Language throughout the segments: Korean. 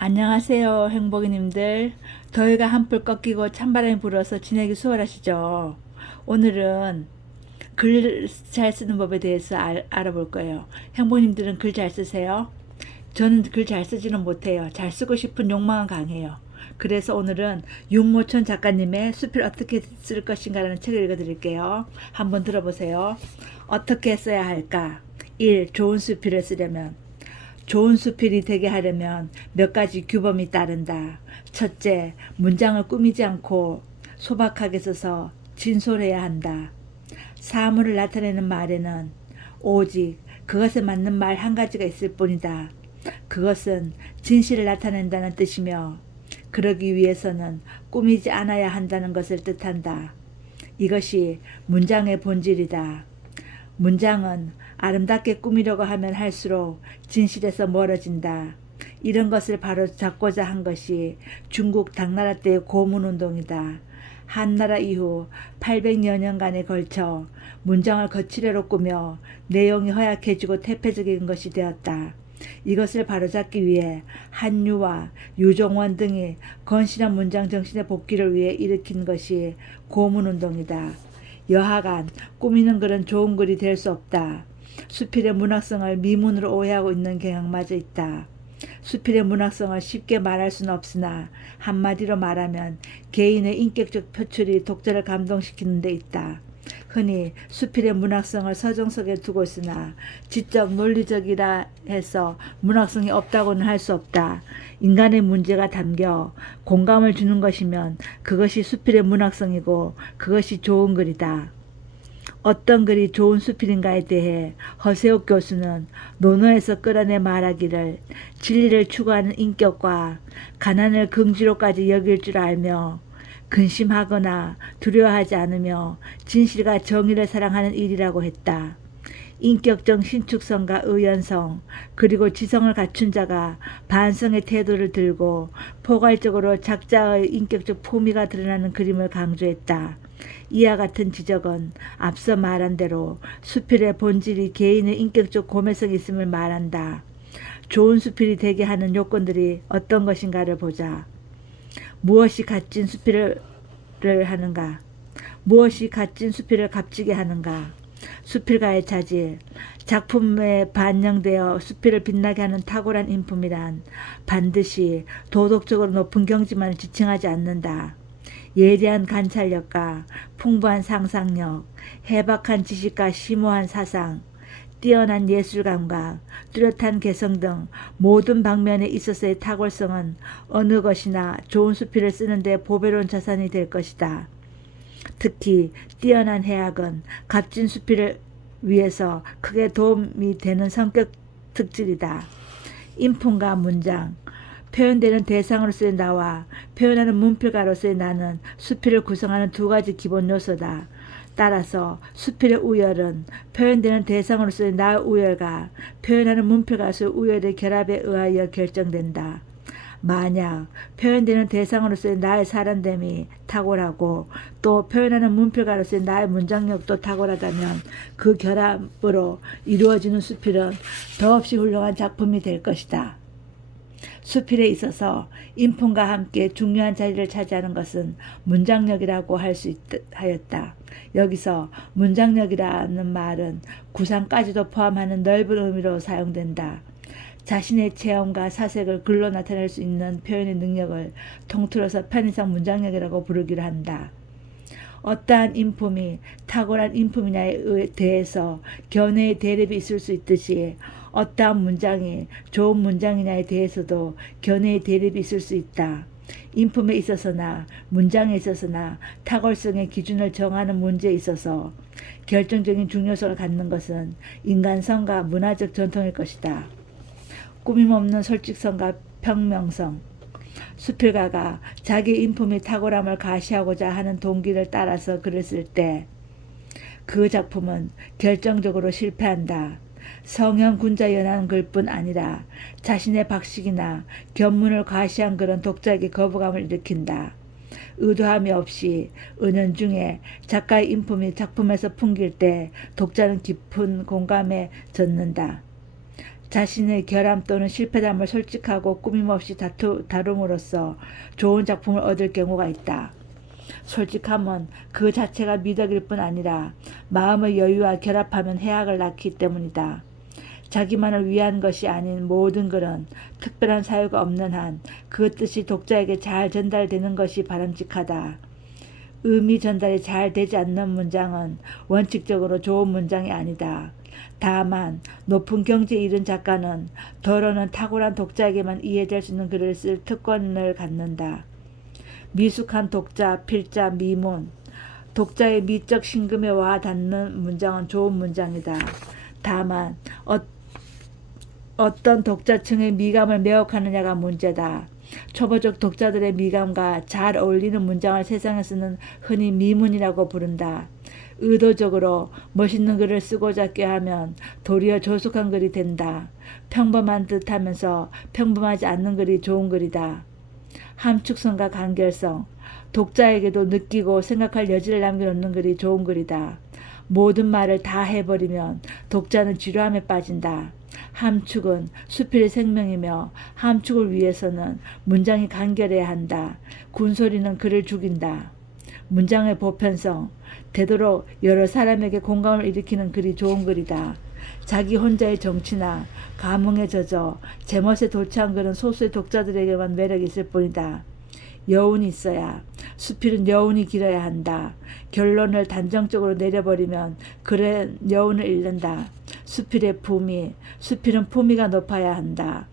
안녕하세요, 행복이님들. 더위가 한풀 꺾이고 찬바람이 불어서 지내기 수월하시죠? 오늘은 글 잘 쓰는 법에 대해서 알아볼 거예요. 행복님들은 글 잘 쓰세요? 저는 글 잘 쓰지는 못해요. 잘 쓰고 싶은 욕망은 강해요. 그래서 오늘은 윤모천 작가님의 숲을 어떻게 쓸 것인가라는 책을 읽어드릴게요. 한번 들어보세요. 어떻게 써야 할까? 1. 좋은 수필을 쓰려면 좋은 수필이 되게 하려면 몇 가지 규범이 따른다. 첫째, 문장을 꾸미지 않고 소박하게 써서 진솔해야 한다. 사물을 나타내는 말에는 오직 그것에 맞는 말 한 가지가 있을 뿐이다. 그것은 진실을 나타낸다는 뜻이며 그러기 위해서는 꾸미지 않아야 한다는 것을 뜻한다. 이것이 문장의 본질이다. 문장은 아름답게 꾸미려고 하면 할수록 진실에서 멀어진다. 이런 것을 바로 잡고자 한 것이 중국 당나라 때의 고문운동이다. 한나라 이후 800여 년간에 걸쳐 문장을 거칠애로 꾸며 내용이 허약해지고 태폐적인 것이 되었다. 이것을 바로잡기 위해 한유와 유종원 등이 건실한 문장 정신의 복귀를 위해 일으킨 것이 고문운동이다. 여하간 꾸미는 글은 좋은 글이 될 수 없다. 수필의 문학성을 미문으로 오해하고 있는 경향마저 있다. 수필의 문학성을 쉽게 말할 수는 없으나 한마디로 말하면 개인의 인격적 표출이 독자를 감동시키는 데 있다. 흔히 수필의 문학성을 서정 속에 두고 있으나 지적 논리적이라 해서 문학성이 없다고는 할 수 없다. 인간의 문제가 담겨 공감을 주는 것이면 그것이 수필의 문학성이고 그것이 좋은 글이다. 어떤 글이 좋은 수필인가에 대해 허세욱 교수는 논어에서 끌어내 말하기를 진리를 추구하는 인격과 가난을 긍지로까지 여길 줄 알며 근심하거나 두려워하지 않으며 진실과 정의를 사랑하는 일이라고 했다. 인격적 신축성과 의연성 그리고 지성을 갖춘 자가 반성의 태도를 들고 포괄적으로 작자의 인격적 포미가 드러나는 그림을 강조했다. 이와 같은 지적은 앞서 말한 대로 수필의 본질이 개인의 인격적 고매성이 있음을 말한다. 좋은 수필이 되게 하는 요건들이 어떤 것인가를 보자. 무엇이 값진 수필을 하는가? 무엇이 값진 수필을 값지게 하는가? 수필가의 차질, 작품에 반영되어 수필을 빛나게 하는 탁월한 인품이란 반드시 도덕적으로 높은 경지만을 지칭하지 않는다. 예리한 관찰력과 풍부한 상상력, 해박한 지식과 심오한 사상, 뛰어난 예술감각, 뚜렷한 개성 등 모든 방면에 있어서의 탁월성은 어느 것이나 좋은 수필을 쓰는데 보배로운 자산이 될 것이다. 특히 뛰어난 해학은 값진 수필을 위해서 크게 도움이 되는 성격 특질이다. 인품과 문장, 표현되는 대상으로서의 나와 표현하는 문필가로서의 나는 수필을 구성하는 두 가지 기본 요소다. 따라서 수필의 우열은 표현되는 대상으로서의 나의 우열과 표현하는 문필가로서의 우열의 결합에 의하여 결정된다. 만약 표현되는 대상으로서의 나의 사람됨이 탁월하고 또 표현하는 문필가로서의 나의 문장력도 탁월하다면 그 결합으로 이루어지는 수필은 더없이 훌륭한 작품이 될 것이다. 수필에 있어서 인품과 함께 중요한 자리를 차지하는 것은 문장력이라고 할 수 하였다. 여기서 문장력이라는 말은 구상까지도 포함하는 넓은 의미로 사용된다. 자신의 체험과 사색을 글로 나타낼 수 있는 표현의 능력을 통틀어서 편의상 문장력이라고 부르기로 한다. 어떠한 인품이 탁월한 인품이냐에 대해서 견해의 대립이 있을 수 있듯이 어떠한 문장이 좋은 문장이냐에 대해서도 견해의 대립이 있을 수 있다. 인품에 있어서나 문장에 있어서나 탁월성의 기준을 정하는 문제에 있어서 결정적인 중요성을 갖는 것은 인간성과 문화적 전통일 것이다. 꾸밈없는 솔직성과 평명성. 수필가가 자기 인품의 탁월함을 가시하고자 하는 동기를 따라서 글을 쓸 때 그 작품은 결정적으로 실패한다. 성형군자연한 글뿐 아니라 자신의 박식이나 견문을 과시한 글은 독자에게 거부감을 일으킨다. 의도함이 없이 은연중에 작가의 인품이 작품에서 풍길 때 독자는 깊은 공감에 젖는다. 자신의 결함 또는 실패담을 솔직하고 꾸밈없이 다룸으로써 좋은 작품을 얻을 경우가 있다. 솔직함은 그 자체가 미덕일 뿐 아니라 마음의 여유와 결합하면 해악을 낳기 때문이다. 자기만을 위한 것이 아닌 모든 글은 특별한 사유가 없는 한 그 뜻이 독자에게 잘 전달되는 것이 바람직하다. 의미 전달이 잘 되지 않는 문장은 원칙적으로 좋은 문장이 아니다. 다만 높은 경지에 이른 작가는 더러는 탁월한 독자에게만 이해될 수 있는 글을 쓸 특권을 갖는다. 미숙한 독자, 필자, 미문, 독자의 미적 심금에 와 닿는 문장은 좋은 문장이다. 다만 어떤 독자층의 미감을 매혹하느냐가 문제다. 초보적 독자들의 미감과 잘 어울리는 문장을 세상에서는 흔히 미문이라고 부른다. 의도적으로 멋있는 글을 쓰고자 꾀하면 도리어 조숙한 글이 된다. 평범한 듯 하면서 평범하지 않는 글이 좋은 글이다. 함축성과 간결성, 독자에게도 느끼고 생각할 여지를 남겨놓는 글이 좋은 글이다. 모든 말을 다 해버리면 독자는 지루함에 빠진다. 함축은 수필의 생명이며 함축을 위해서는 문장이 간결해야 한다. 군소리는 글을 죽인다. 문장의 보편성, 되도록 여러 사람에게 공감을 일으키는 글이 좋은 글이다. 자기 혼자의 정치나 감흥에 젖어 제멋에 도취한 글은 소수의 독자들에게만 매력이 있을 뿐이다. 여운이 있어야, 수필은 여운이 길어야 한다. 결론을 단정적으로 내려버리면 글의 여운을 잃는다. 수필의 품위, 수필은 품위가 높아야 한다.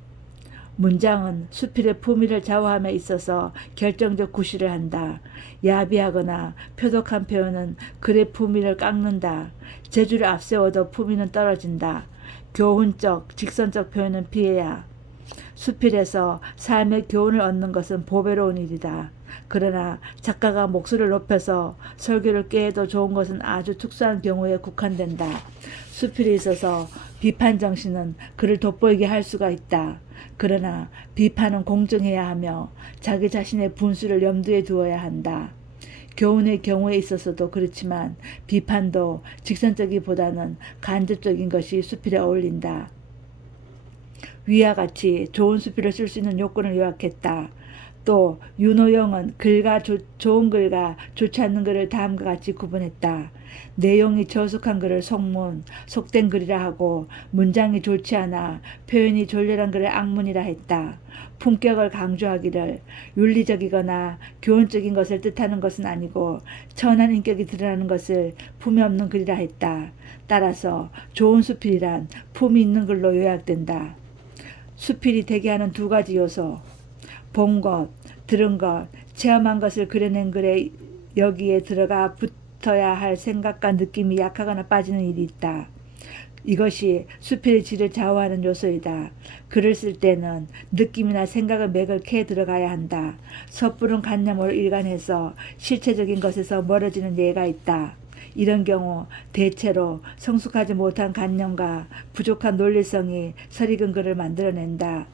문장은 수필의 품위를 좌우함에 있어서 결정적 구실을 한다. 야비하거나 표독한 표현은 글의 품위를 깎는다. 재주를 앞세워도 품위는 떨어진다. 교훈적, 직선적 표현은 피해야. 수필에서 삶의 교훈을 얻는 것은 보배로운 일이다. 그러나 작가가 목소리를 높여서 설교를 꾀해도 좋은 것은 아주 특수한 경우에 국한된다. 수필에 있어서 비판 정신은 그를 돋보이게 할 수가 있다. 그러나 비판은 공정해야 하며 자기 자신의 분수를 염두에 두어야 한다. 교훈의 경우에 있어서도 그렇지만 비판도 직선적이보다는 간접적인 것이 수필에 어울린다. 위와 같이 좋은 수필을 쓸 수 있는 요건을 요약했다. 또 윤호영은 좋은 글과 좋지 않는 글을 다음과 같이 구분했다. 내용이 저속한 글을 속문, 속된 글이라 하고 문장이 좋지 않아 표현이 졸렬한 글을 악문이라 했다. 품격을 강조하기를 윤리적이거나 교훈적인 것을 뜻하는 것은 아니고 천한 인격이 드러나는 것을 품이 없는 글이라 했다. 따라서 좋은 수필이란 품이 있는 글로 요약된다. 수필이 되게 하는 두 가지 요소, 본 것, 들은 것, 체험한 것을 그려낸 글에 여기에 들어가 붙어야 할 생각과 느낌이 약하거나 빠지는 일이 있다. 이것이 수필의 질을 좌우하는 요소이다. 글을 쓸 때는 느낌이나 생각의 맥을 캐 들어가야 한다. 섣부른 관념으로 일관해서 실체적인 것에서 멀어지는 예가 있다. 이런 경우 대체로 성숙하지 못한 관념과 부족한 논리성이 설익은 글을 만들어낸다.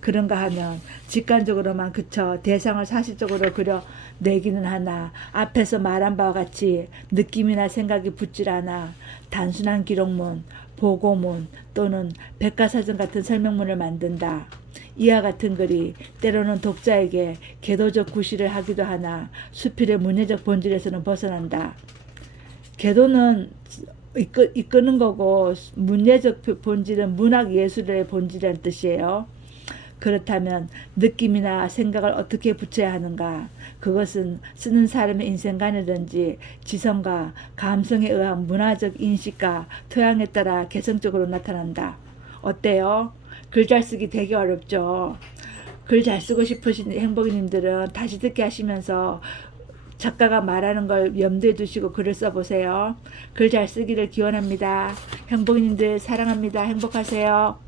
그런가 하면 직관적으로만 그쳐 대상을 사실적으로 그려내기는 하나 앞에서 말한 바와 같이 느낌이나 생각이 붙질 않아 단순한 기록문, 보고문 또는 백과사전 같은 설명문을 만든다. 이와 같은 글이 때로는 독자에게 계도적 구실을 하기도 하나 수필의 문예적 본질에서는 벗어난다. 계도는 이끄는 거고 문예적 본질은 문학 예술의 본질이라는 뜻이에요. 그렇다면 느낌이나 생각을 어떻게 붙여야 하는가? 그것은 쓰는 사람의 인생관이든지 지성과 감성에 의한 문화적 인식과 토양에 따라 개성적으로 나타난다. 어때요? 글 잘 쓰기 되게 어렵죠? 글 잘 쓰고 싶으신 행복이님들은 다시 듣기 하시면서 작가가 말하는 걸 염두에 두시고 글을 써보세요. 글 잘 쓰기를 기원합니다. 행복이님들 사랑합니다. 행복하세요.